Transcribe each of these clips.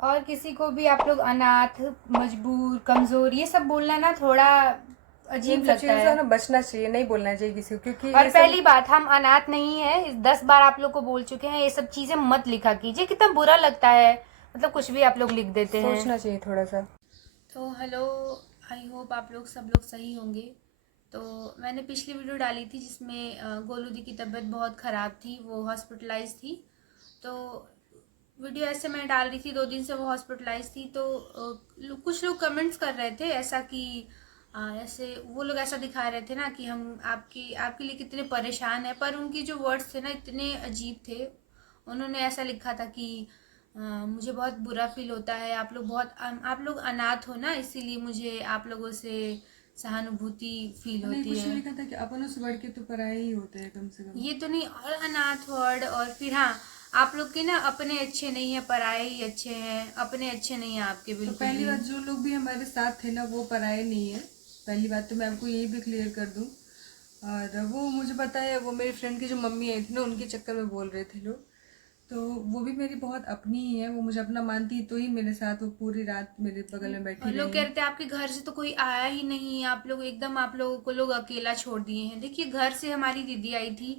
और किसी को भी आप लोग अनाथ, मजबूर, कमज़ोर ये सब बोलना ना थोड़ा इन अजीब सब लगता चीज़ों से है। ना बचना चाहिए, नहीं बोलना चाहिए किसी को, क्योंकि और ये सब पहली बात, हम अनाथ नहीं है, 10 बार आप लोग को बोल चुके हैं ये सब चीज़ें मत लिखा कीजिए, कितना बुरा लगता है। मतलब कुछ भी आप लोग लिख देते हैं। सोचना चाहिए थोड़ा सा। तो हेलो, आई होप आप लोग सब लोग सही होंगे। तो मैंने पिछली वीडियो डाली थी जिसमें गोलू दी की तबीयत बहुत ख़राब थी, वो हॉस्पिटलाइज थी। तो वीडियो ऐसे मैं डाल रही थी, 2 दिन से वो हॉस्पिटलाइज थी। तो कुछ लोग कमेंट्स कर रहे थे ऐसा कि ऐसे वो लोग ऐसा दिखा रहे थे ना कि हम आपकी आपके लिए कितने परेशान हैं, पर उनकी जो वर्ड्स थे ना इतने अजीब थे। उन्होंने ऐसा लिखा था कि मुझे बहुत बुरा फील होता है, आप लोग अनाथ हो ना, इसीलिए मुझे आप लोगों से सहानुभूति फील नहीं, होती कुछ तो है। लिखा था कि अपनों से बढ़ के तो पराये ही होते हैं कम से कम। ये तो नहीं, और अनाथ वर्ड, और फिर हाँ, आप लोग के ना अपने अच्छे नहीं है, पराये ही अच्छे हैं, अपने अच्छे नहीं है आपके तो बिल्कुल पहली भी। बात, जो लोग भी हमारे साथ थे ना वो पराये नहीं है। पहली बात तो मैं आपको यही भी क्लियर कर दूं। और वो मुझे पता है, वो मेरी फ्रेंड की जो मम्मी आई थी ना, उनके चक्कर में बोल रहे थे लोग। तो वो भी मेरी बहुत अपनी ही है, वो मुझे अपना मानती तो ही मेरे साथ वो पूरी रात मेरे बगल में बैठी और लोग कह रही। रहे थे आपके घर से तो कोई आया ही नहीं, आप लोग एकदम, आप लोगों को लोग अकेला छोड़ दिए हैं। देखिए, घर से हमारी दीदी आई थी।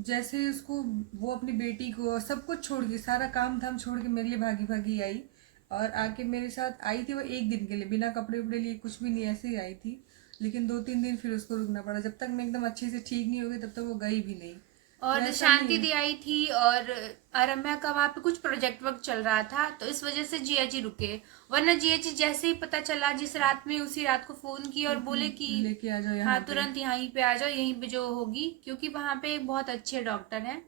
जैसे उसको, वो अपनी बेटी को सब कुछ छोड़ के, सारा काम धाम छोड़ के मेरे लिए भागी भागी आई। और आके मेरे साथ आई थी वो एक दिन के लिए, बिना कपड़े उपड़े लिए, कुछ भी नहीं, ऐसे ही आई थी। लेकिन 2-3 दिन फिर उसको रुकना पड़ा, जब तक मैं एकदम अच्छे से ठीक नहीं हो गई तब तक वो गई भी नहीं। तो और ऐसा नहीं शांति है। दी आई थी, और अरम्या का वहाँ पे कुछ प्रोजेक्ट वर्क चल रहा था, तो इस वजह से जिया जी रुके। वरना जिया जी जैसे ही पता चला जिस रात में, उसी रात को फोन किया और बोले कि लेके आ जाओ हाँ यहाँ पे। तुरंत यहीं पे आ जाओ, यहीं पे जो होगी, क्योंकि वहाँ पे बहुत अच्छे डॉक्टर हैं,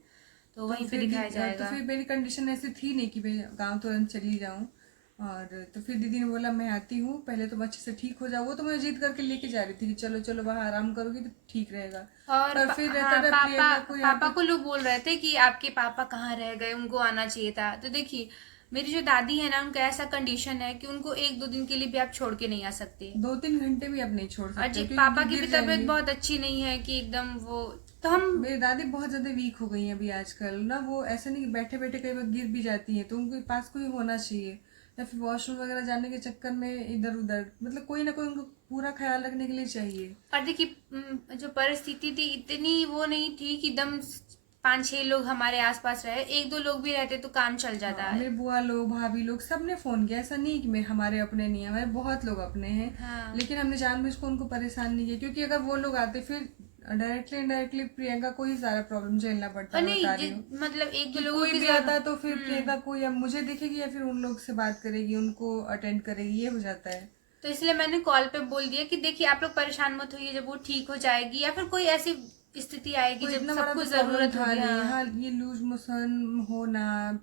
तो तो वहीं पे फिर दिखाया तो जाएगा। फिर मेरी कंडीशन ऐसी थी नहीं कि मैं गांव तुरंत चली जाऊं। और तो फिर दीदी ने बोला मैं आती हूँ, पहले तुम अच्छे से ठीक हो जाओ। वो तो मुझे जिद करके लेके जा रही थी कि चलो चलो वहाँ आराम करोगी तो ठीक रहेगा। और पर फिर रहता हाँ, था पापा प्रियंका को यहाँ पापा पे। को लोग बोल रहे थे कि आपके पापा कहाँ रह गए, उनको आना चाहिए था। तो देखिए, मेरी जो दादी है ना, उनका ऐसा कंडीशन है कि उनको 1-2 दिन के लिए भी आप छोड़ के नहीं आ सकते। 2-3 घंटे भी आप नहीं छोड़ और सकते जी, हो, क्योंकि पापा की भी गिर तबीयत जाएंगे। बहुत अच्छी नहीं है कि एकदम वो, तो हम, मेरी दादी बहुत ज़्यादा वीक हो गई हैं अभी आजकल ना। वो ऐसा नहीं कि बैठे बैठे कई बार गिर भी जाती हैं, तो उनके पास कोई होना चाहिए। या फिर वॉशरूम वगैरह जाने के चक्कर में इधर उधर, मतलब कोई ना कोई उनको पूरा ख्याल रखने के लिए चाहिए। और देखिए, जो परिस्थिति थी इतनी वो नहीं थी कि एकदम 5-6 लोग हमारे आसपास रहे, 1-2 लोग भी रहते तो काम चल जाता हाँ, है। मेरे बुआ लोग, भाभी लोग, सबने फ़ोन किया। ऐसा नहीं कि मेरे हमारे अपने नहीं है, हमारे बहुत लोग अपने हैं। हाँ। लेकिन हमने जानबूझ के उनको परेशान नहीं किया, क्योंकि अगर वो लोग आते फिर डायरेक्टली इनडायरेक्टली प्रियंका को ही सारा प्रॉब्लम झेलना पड़ता, और मैं नहीं बता रही हूँ। मतलब 1-2 कि लोगों कोई की भी आता जरूरत। है तो फिर प्रियंका को या मुझे दिखेगी या फिर उन लोग से बात करेगी, उनको अटेंड करेगी, ये हो जाता है। तो इसलिए मैंने कॉल पे बोल दिया कि देखिए, आप लोग परेशान मत होइए, जब वो ठीक हो जाएगी या फिर कोई ऐसी स्थिति आएगी कोई जब इतना बड़ा सबको तो प्रॉब्लम जरूरत था होगी। नहीं। हाँ। हाँ, ये लूज मोशन होना,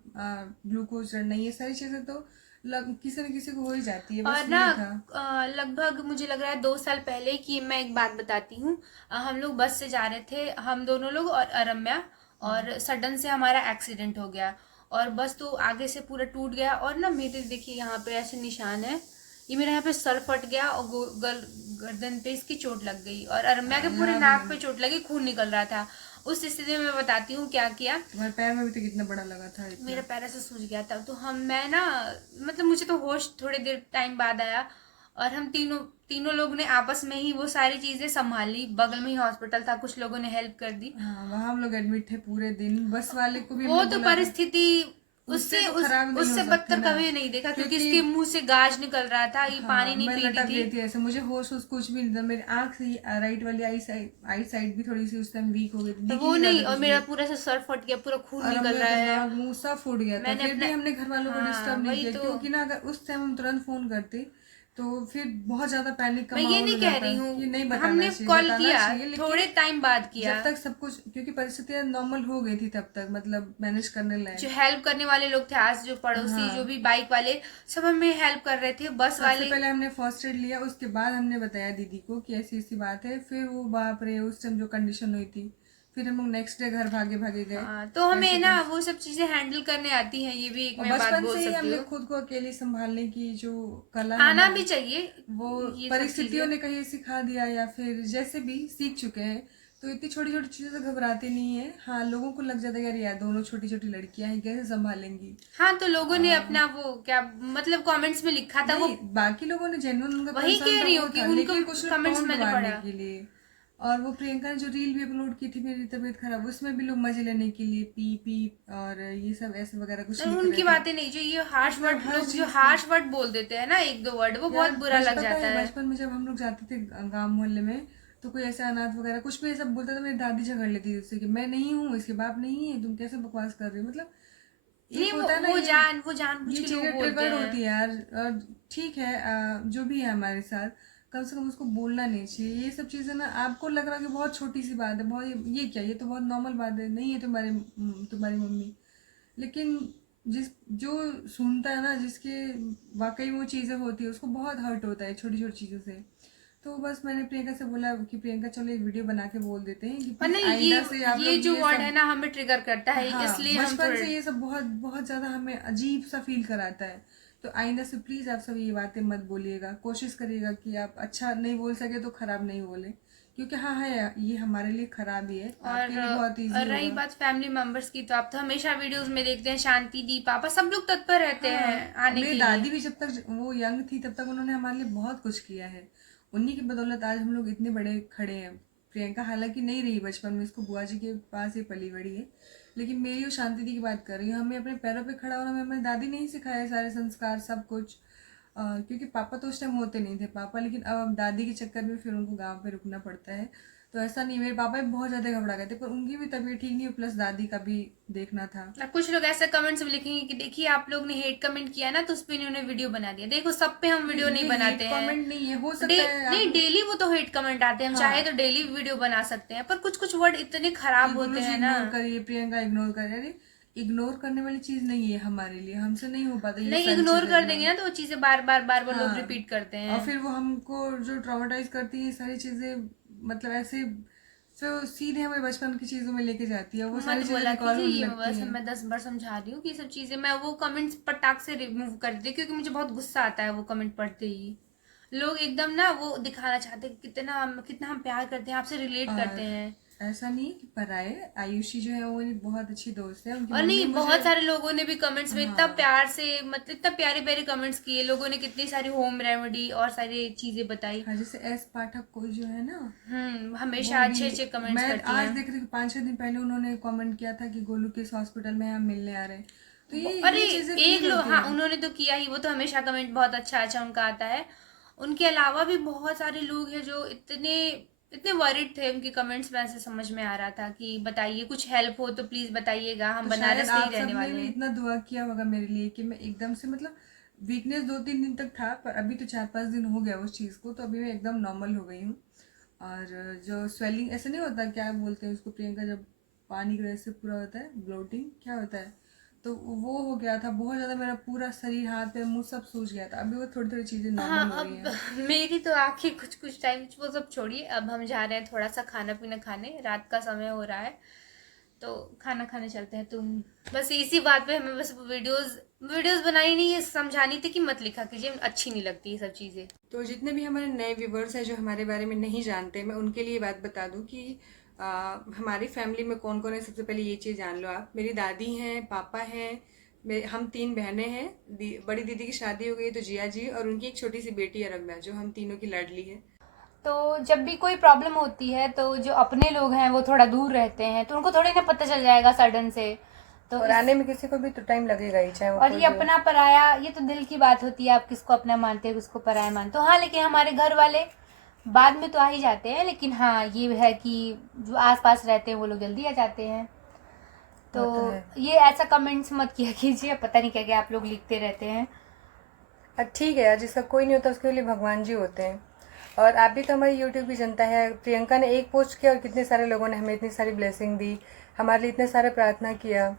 ग्लूकोज चढ़ना, ये सारी चीज़ें तो किसी न किसी को हो ही जाती है, बस और ना ये था। लगभग मुझे लग रहा है 2 साल पहले की मैं एक बात बताती हूँ। हम लोग बस से जा रहे थे, हम दोनों लोग और अरम्या, और सडन से हमारा एक्सीडेंट हो गया, और बस तो आगे से पूरा टूट गया। और ना मेरे देखिए यहाँ पे ऐसे निशान है, ये मेरा यहाँ पे सर फट गया, और गर्दन पे इसकी चोट लग गई, और अरम्या के पूरे यहाँ भी नाक है। पे चोट लगी, खून निकल रहा था। उस स्थिति में मैं बताती हूँ क्या किया। तुम्हारे पैर में भी तो कितना बड़ा लगा था मेरा इतना। पैर ऐसे सूज गया था, तो मैं ना, मतलब मुझे तो होश थोड़ी देर टाइम बाद आया, और हम तीनों तीनों लोग ने आपस में ही वो सारी चीजें संभाल ली। बगल में ही हॉस्पिटल था, कुछ लोगों ने हेल्प कर दी। हाँ, वहाँ हम लोग एडमिट थे पूरे दिन। बस वाले को भी वो हमने तो बोला था। परिस्थिति उससे उससे तो उस खराब नहीं हो उससे सकती बदतर ना, कभी नहीं देखा, क्योंकि क्योंकि इसके मुंह से गाज निकल रहा था, ये पानी हाँ, नहीं मैं पी रही लटक थी। रही थी ऐसे, मुझे होश होश कुछ भी नहीं था। मेरी आँख से राइट वाली आई साइड भी थोड़ी सी उस टाइम वीक हो गई थी, और दिख ही वो नहीं रहा नहीं, था और कुछ मेरा भी। पूरा सा सर फट गया, पूरा खून और निकल रम्या रहा का है। नाक मुंह सब फूट गया था, मैंने फिर अपना, भी हमने घर वालों को हाँ डिस्टर्ब नहीं वही किया, तो। क्योंकि ना अगर उस टाइम हम तुरंत फोन करते तो फिर बहुत ज्यादा पैनिक का मैं ये माहौल नहीं हो कह जाता। रही कि नहीं हूँ, बताना हमने चाहिए, कॉल बताना किया, चाहिए, थोड़े लेकिन टाइम बाद किया। जब तक सब कुछ, क्योंकि परिस्थितियां नॉर्मल हो गई थी तब तक, मतलब मैनेज करने जो लायक। हेल्प करने वाले लोग थे, आज जो पड़ोसी, जो हाँ, भी बाइक वाले, सब हमें हेल्प कर रहे थे, बस सबसे वाले। पहले हमने फर्स्ट एड लिया, उसके बाद हमने बताया दीदी को कि ऐसी ऐसी बात है। फिर वो बाप रे, उस टाइम जो कंडीशन हुई थी, फिर हम लोग नेक्स्ट डे घर भागे भागे गए। हाँ, तो हमें कैसे ना कैसे। वो सब चीजें हैंडल करने आती हैं, ये भी एक और मैं बात बचपन बोल से ही सकती हमने हूँ। खुद को अकेले संभालने की जो कला है आना ना, भी चाहिए वो ये सब परिस्थितियों चीजें। ने कहीं सिखा दिया या फिर जैसे भी सीख चुके हैं। तो इतनी छोटी छोटी चीज़ों से घबराते नहीं है। हाँ, लोगों को लग जाता है यार यार दोनों छोटी छोटी लड़कियां हैं, कैसे संभालेंगी। हाँ, तो लोगों ने अपना वो क्या मतलब कमेंट्स में लिखा था वो, नहीं, बाकी लोगों ने जेन्युइन उनका वही कंसर्न कह था रही वो हूँ कि था, उनको लेकिन कुछ लोग कमेंट्स टोंट मैंने मारने पढ़ा। के लिए। और वो प्रियंका ने जो रील भी अपलोड की थी मेरी तबीयत खराब, उसमें भी लोग मजे लेने के लिए पी पी और ये सब ऐसे वगैरह कुछ नहीं, लिख रहे उनकी थे। बातें नहीं, जो ये हार्श मतलब वर्ड, हर लोग जो चीज का हार्श वर्ड बोल देते हैं ना, एक दो वर्ड, वो यार बहुत बुरा लग पता जाता है है। बचपन में जब हम लोग जाते थे गांव मोहल्ले में, तो कोई ऐसे अनाथ वगैरह कुछ भी ऐसा बोलता था, मेरी दादी झगड़ लेती थी उससे कि मैं नहीं हूँ, इसके बाप नहीं है, तुम कैसे बकवास कर रही हो। मतलब नहीं, एक होता है ना वो जानबूझ ये के लोग चीजें बोलते ट्रिगर्ड हैं। होती है यार। और ठीक है, जो भी है हमारे साथ, कम से कम उसको बोलना नहीं चाहिए। ये सब चीजें ना आपको लग रहा है कि बहुत छोटी सी बात है, बहुत ये क्या, ये तो बहुत नॉर्मल बात है, नहीं है तुम्हारी मम्मी। लेकिन जिस जो सुनता है ना, जिसके वाकई वो चीज़ें होती है, उसको बहुत हर्ट होता है छोटी छोटी चीज़ों से। तो बस मैंने प्रियंका से बोला कि प्रियंका चलो एक वीडियो बना के बोल देते हैं कि और प्लीज़ नहीं, आइंदा से आप ये लोग जो ये वर्ड है सब। ना हमें ट्रिगर करता है, हाँ, इसलिए हम बचपन थोड़े। से ये सब बहुत बहुत ज़्यादा हमें अजीब सा फील कराता है। तो आइंदा से प्लीज़ आप सब ये बातें मत बोलिएगा, कोशिश करिएगा कि आप अच्छा नहीं बोल सके तो ख़राब नहीं बोले, क्योंकि हाँ है ये हमारे लिए ख़राब ही है, आपके लिए बहुत और ईजी रही होगा। बात फैमिली मेंबर्स की, तो आप तो हमेशा वीडियोस में देखते हैं, शांति दी पापा सब लोग तत्पर रहते हैं हाँ, आने मेरी के लिए। दादी भी जब तक वो यंग थी तब तक उन्होंने हमारे लिए बहुत कुछ किया है। उन्हीं की बदौलत आज हम लोग इतने बड़े खड़े हैं। प्रियंका हालांकि नहीं रही बचपन में, इसको बुआ जी के पास ही पली बड़ी है, लेकिन मेरी और शांति दी की बात कर रही हूँ। हमें अपने पैरों पे खड़ा होना हमें हमारी दादी ने ही सिखाया, सारे संस्कार सब कुछ। क्योंकि पापा तो उस टाइम होते नहीं थे पापा, लेकिन अब दादी के चक्कर में फिर उनको गाँव पे रुकना पड़ता है। तो ऐसा नहीं, मेरे पापा भी बहुत ज़्यादा घबरा गए थे, पर उनकी भी तबीयत ठीक नहीं हुई, प्लस दादी का भी देखना था। और कुछ लोग ऐसे कमेंट्स में लिखेंगे कि देखिए आप लोग ने हेट कमेंट किया ना, तो उस पे इन्होंने वीडियो बना दिया। देखो, सब पे हम वीडियो नहीं ये हेट बनाते हैं। कमेंट नहीं है, हो सकता है आप। नहीं, डेली वो तो हेट कमेंट आते हैं, हम चाहे हाँ, तो डेली वीडियो बना सकते हैं, पर कुछ कुछ वर्ड इतने खराब कि होते गोलू जी हैं ना। इग्नोर करिए, प्रियंका इग्नोर करिए। अरे इग्नोर करने वाली चीज नहीं है हमारे लिए, हमसे नहीं हो पाता ये नहीं, सारी इग्नोर चीजें कर देंगे इग्नोर। ना तो वो चीजें बार बार बार बार लोग हाँ, रिपीट करते और हैं। फिर वो हमको जो ट्रॉमेटाइज करती है ये सारी चीजें, मतलब ऐसे तो सीधे हमें बचपन की चीजों में लेके जाती है, वो मत सारी चीजें बोला रिकॉल कीजिए, होने ये लगती बस हैं। मैं 10 बार समझा रही हूँ कि ये सब चीजें मैं वो कमेंट्स पटाख से रिमूव कर देती हूँ, क्योंकि मुझे बहुत गुस्सा आता है वो कमेंट पढ़ते ही। लोग एकदम ना वो दिखाना चाहते हैं कि कितना कितना हम प्यार करते हैं, आपसे रिलेट करते और हैं। ऐसा नहीं कि पराए, आयुषी जो है वो मेरी बहुत अच्छी दोस्त है, उनकी और मम्मी नहीं, मुझे। बहुत सारे लोगों ने भी कमेंट्स में इतना हाँ, प्यार से, मतलब इतना प्यारे प्यारे कमेंट्स किए, लोगों ने कितनी सारी होम रेमेडी और सारी चीजें बताई। हाँ, जैसे एस पाठक को जो है ना, वो हमेशा भी। अच्छे अच्छे कमेंट्स मैं करती आज हैं। देख रही हूँ 5-6 दिन पहले उन्होंने कमेंट किया था कि गोलू किस हॉस्पिटल में हम मिलने आ रहे हैं। तो अरे, ये चीजें एक फील लोग, होती हाँ, हैं। उन्होंने तो किया ही, वो तो हमेशा कमेंट बहुत अच्छा अच्छा उनका आता है। उनके अलावा भी बहुत सारे लोग हैं जो इतने इतने वरिड थे, उनके कमेंट्स में ऐसे समझ में आ रहा था कि बताइए, कुछ हेल्प हो तो प्लीज बताइएगा, हम तो शायद बनारस के ही आप रहने सबने वाले भी हैं। इतना दुआ किया होगा मेरे लिए कि मैं एकदम से, मतलब वीकनेस 2-3 दिन तक था, पर अभी तो 4-5 दिन हो गया उस चीज़ को, तो अभी मैं एकदम नॉर्मल हो गई हूँ। और जो स्वेलिंग ऐसे नहीं होता, क्या बोलते हैं उसको प्रियंका, जब पानी की वजह से पूरा होता है ब्लोटिंग, क्या होता है, तो वो हो गया था बहुत ज़्यादा, मेरा पूरा शरीर हाथ पैर मुंह सब सूज गया था। अभी वो थोड़ी थोड़ी चीज़ें हाँ, नॉर्मल हो रही अब हैं। मेरी तो आखिर कुछ कुछ टाइम वो सब छोड़िए, अब हम जा रहे हैं थोड़ा सा खाना पीना खाने, रात का समय हो रहा है, तो खाना खाने चलते हैं। तुम बस इसी बात पे हमें बस वीडियोस वीडियोस बनाई नहीं, ये समझानी थी कि मत लिखा कीजिए, अच्छी नहीं लगती ये सब चीज़ें। तो जितने भी हमारे नए व्यूवर्स हैं जो हमारे बारे में नहीं जानते, मैं उनके लिए बात बता दूं कि हमारी फैमिली में कौन कौन है। सबसे पहले ये चीज़ जान लो आप, मेरी दादी हैं, पापा हैं, हम 3 बहनें हैं। बड़ी दीदी की शादी हो गई तो जिया जी, और उनकी एक छोटी सी बेटी है रम्या, जो हम तीनों की लाडली है। तो जब भी कोई प्रॉब्लम होती है तो जो अपने लोग हैं वो थोड़ा दूर रहते हैं, तो उनको थोड़ी ना पता चल जाएगा सडन से। तो और आने में किसी को भी तो टाइम लगेगा ही, चाहे वो और कोई ये भी हो। अपना पराया, ये तो दिल की बात होती है, आप किसको अपना मानते हैं, किसको पराया मानते हो। हाँ, लेकिन हमारे घर वाले बाद में तो आ ही जाते हैं, लेकिन हाँ ये है कि जो आस पास रहते हैं वो लोग जल्दी आ जाते हैं। तो वो तो है। ये ऐसा कमेंट्स मत किया कीजिए, पता नहीं क्या क्या आप लोग लिखते रहते हैं। ठीक है यार, जिसका कोई नहीं होता उसके लिए भगवान जी होते हैं। और आप भी तो हमारी यूट्यूब की जनता है। प्रियंका ने एक पोस्ट किया और कितने सारे लोगों ने हमें इतनी सारी ब्लेसिंग दी, हमारे लिए इतने सारे प्रार्थना किया,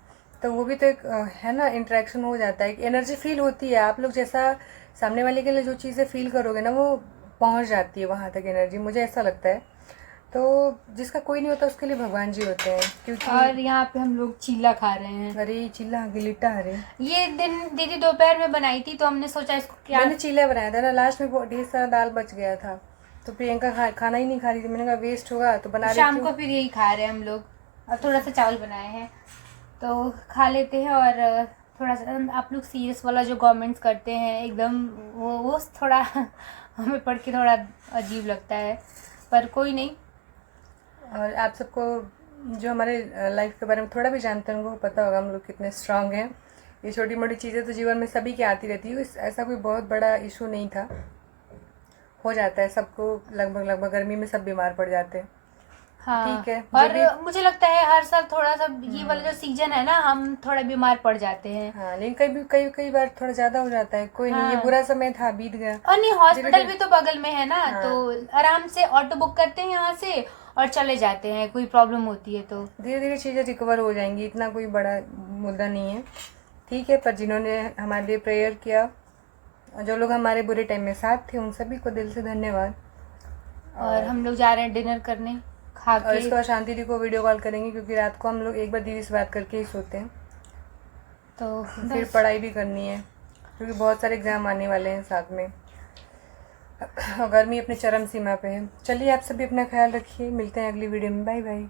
तो वो भी तो एक है ना, इंटरेक्शन हो जाता है, एक एनर्जी फील होती है। आप लोग जैसा सामने वाले के लिए जो चीज़ें फील करोगे ना, वो पहुंच जाती है वहाँ तक एनर्जी, मुझे ऐसा लगता है। तो जिसका कोई नहीं होता उसके लिए भगवान जी होते हैं, क्योंकि और यहाँ पे हम लोग चीला खा रहे हैं। अरे चिल्ला गिलिटा, अरे ये दिन दीदी दोपहर में बनाई थी, तो हमने सोचा इसको क्या। मैंने चीला बनाया था ना, लास्ट में बहुत ढेर सारा दाल बच गया था, तो प्रियंका खाना ही नहीं खा रही थी, मैंने कहा वेस्ट होगा तो बना शाम लेती को हूँ। फिर यही खा रहे हैं हम लोग, और थोड़ा सा चावल बनाए हैं तो खा लेते हैं। और थोड़ा सा आप लोग सीरियस वाला जो गवर्नमेंट्स करते हैं एकदम, वो थोड़ा हमें पढ़ के थोड़ा अजीब लगता है, पर कोई नहीं। और आप सबको जो हमारे लाइफ के बारे में थोड़ा भी जानते हैं उनको पता होगा हम लोग कितने स्ट्रांग हैं। ये छोटी मोटी चीज़ें तो जीवन में सभी की आती रहती है, ऐसा कोई बहुत बड़ा इशू नहीं था, हो जाता है सबको, लगभग गर्मी में सब बीमार पड़ जाते हैं। हाँ, ठीक है, और मुझे लगता है हर साल थोड़ा सा ये वाला जो सीजन है ना, हम थोड़ा बीमार पड़ जाते हैं। हाँ, लेकिन कई बार थोड़ा ज़्यादा हो जाता है, कोई नहीं, ये हाँ, बुरा समय था, बीत गया। और नहीं, धीरे हॉस्पिटल धीरे भी तो बगल में है ना, हाँ, तो आराम से ऑटो बुक करते हैं यहाँ से और चले जाते हैं, कोई प्रॉब्लम होती है तो। धीरे धीरे चीज़ें रिकवर हो जाएंगी, इतना कोई बड़ा मुद्दा नहीं है। ठीक है, पर जिन्होंने हमारे लिए प्रेयर किया, जो लोग हमारे बुरे टाइम में साथ थे, उन सभी को दिल से धन्यवाद। और हम लोग जा रहे हैं डिनर करने, खा और के। इसके बाद शांति दी को वीडियो कॉल करेंगे, क्योंकि रात को हम लोग एक बार दीदी से बात करके ही सोते हैं, तो फिर पढ़ाई भी करनी है, क्योंकि बहुत सारे एग्ज़ाम आने वाले हैं साथ में, और गर्मी अपने चरम सीमा पे है। चलिए, आप सभी अपना ख्याल रखिए, मिलते हैं अगली वीडियो में, बाय बाय।